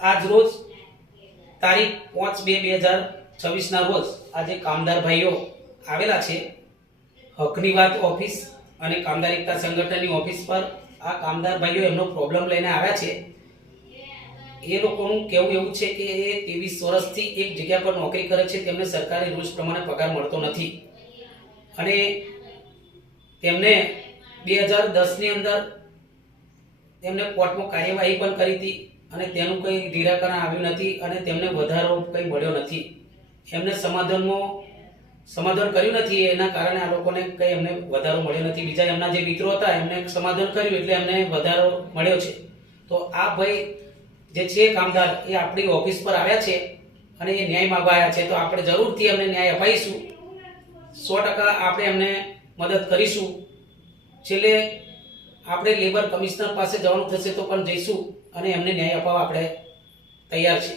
આજ રોજ તારીખ પાંચ બે બે હજાર છવ્વીસના રોજ આજે કામદાર ભાઈઓ આવેલા છે. હકની વાત ઓફિસ અને કામદાર એકતા સંગઠનની ઓફિસ પર આ કામદાર ભાઈઓ એમનો પ્રોબ્લેમ લઈને આવ્યા છે. એ લોકોનું કહેવું એવું છે કે એ ત્રેવીસ વર્ષથી એક જગ્યા પર નોકરી કરે છે, તેમને સરકારી રૂલ્સ પ્રમાણે પગાર મળતો નથી. અને તેમને બે હજાર દસની અંદર તેમને કોર્ટમાં કાર્યવાહી પણ કરી હતી. અને તેનું કંઈ નિરાકરણ આવ્યું નથી અને તેમને વધારો કંઈ મળ્યો નથી. એમને સમાધાનમાં સમાધાન કર્યું નથી, એના કારણે આ લોકોને કંઈ એમને વધારો મળ્યો નથી. બીજા એમના જે મિત્રો હતા, એમને સમાધાન કર્યું એટલે એમને વધારો મળ્યો છે. તો આ ભાઈ જે છે કામદાર, એ આપણી ઓફિસ પર આવ્યા છે અને એ ન્યાય માંગવા આવ્યા છે. તો આપણે જરૂરથી એમને ન્યાય અપાઈશું. સો ટકા આપણે એમને મદદ કરીશું. છેલ્લે આપણે લેબર કમિશનર પાસે જવાનું થશે તો પણ જઈશું અને એમને ન્યાય અપાવવા આપણે તૈયાર છે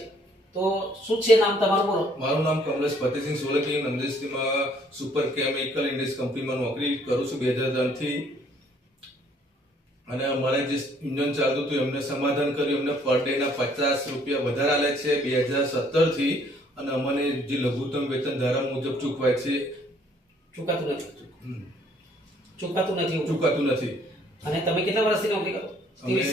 તો શું છે નામ તમારું બોલો? મારું નામ કમલેશ ફતેસિંહ સોલંકી નંદેશતીમાં સુપર કેમિકલ ઇન્ડસ્ટ્રી કંપનીમાં નોકરી કરું છું બે હજાર ત્રણથી અને અમારે જે ઇન્જન ચાલતું હતું એમને સમાધાન કર્યું એમને પર ડેના પચાસ રૂપિયા વધારે આલે છે બે હજાર સત્તરથી અને અમને જે લઘુત્તમ વેતન ધારા મુજબ ચૂકવાય છે. ચૂકાતું નથી. ચૂકાતું નથી. ચૂકાતું નથી. અને તમે કેટલા વર્ષથી નોકરી કરો? ત્રેવીસ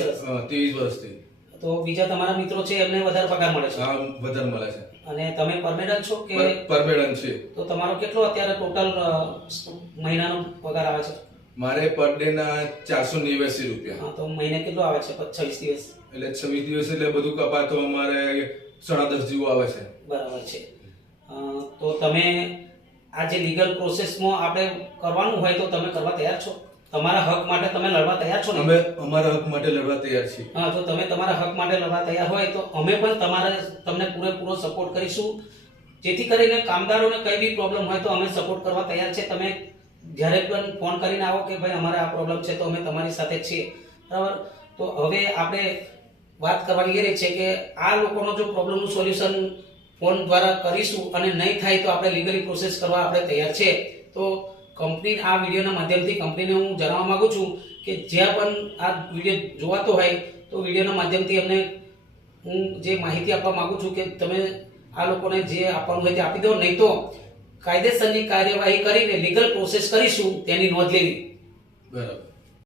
ત્રેવીસ વર્ષથી. તો બીજા તમારા મિત્રો છે એમને વધારે પગાર મળે છે? હા વધારે મળે છે. અને તમે પરમેનન્ટ છો કે પરમેડન છે. તો તમારો કેટલો અત્યારે ટોટલ મહિનાનો પગાર આવે છે? મારે પર ડેના ચારસો નેવ્યાસી રૂપિયા. હા તો મહિને કેટલો આવે છે? છવ્વીસ દિવસ. એટલે છવ્વીસ દિવસ એટલે બધું કપાતો અમારે સાડા દસ જેવું આવે છે. બરાબર છે. તો તમે આ જે લીગલ પ્રોસેસમાં આપણે કરવાનું હોય તો તમે કરવા તૈયાર છો? તમારા હક માટે તમે લડવા તૈયાર છો ને? અમે અમારા હક માટે લડવા તૈયાર છીએ. હા તો તમે તમારા હક માટે લડવા તૈયાર હોય તો અમે પણ તમારે તમને પૂરેપૂરો સપોર્ટ કરીશું. જેથી કરીને કામદારોને કઈ બી પ્રોબ્લેમ હોય તો અમે સપોર્ટ કરવા તૈયાર છે. તમે જ્યારે પણ ફોન કરીને આવો કે ભાઈ અમારે આ પ્રોબ્લેમ છે તો અમે તમારી સાથે છીએ. બરાબર? તો હવે આપણે વાત કરવાની એ રહી છે કે આ લોકોનો જો પ્રોબ્લેમનું સોલ્યુશન ફોન દ્વારા કરીશું અને નહીં થાય તો આપણે લીગલી પ્રોસેસ કરવા આપણે તૈયાર છે. તો કંપની આ વિડીયોના માધ્યમથી કંપનીને હું જણાવવા માગું છું કે જ્યાં પણ આ વીડિયો જોવાતો હોય, તો વિડીયોના માધ્યમથી અમને હું જે માહિતી આપવા માગું છું કે તમે આ લોકોને જે આપવાનું હોય તે આપી દો, નહીં તો કાયદેસરની કાર્યવાહી કરીને લીગલ પ્રોસેસ કરીશું તેની નોંધ લેવી. બરાબર.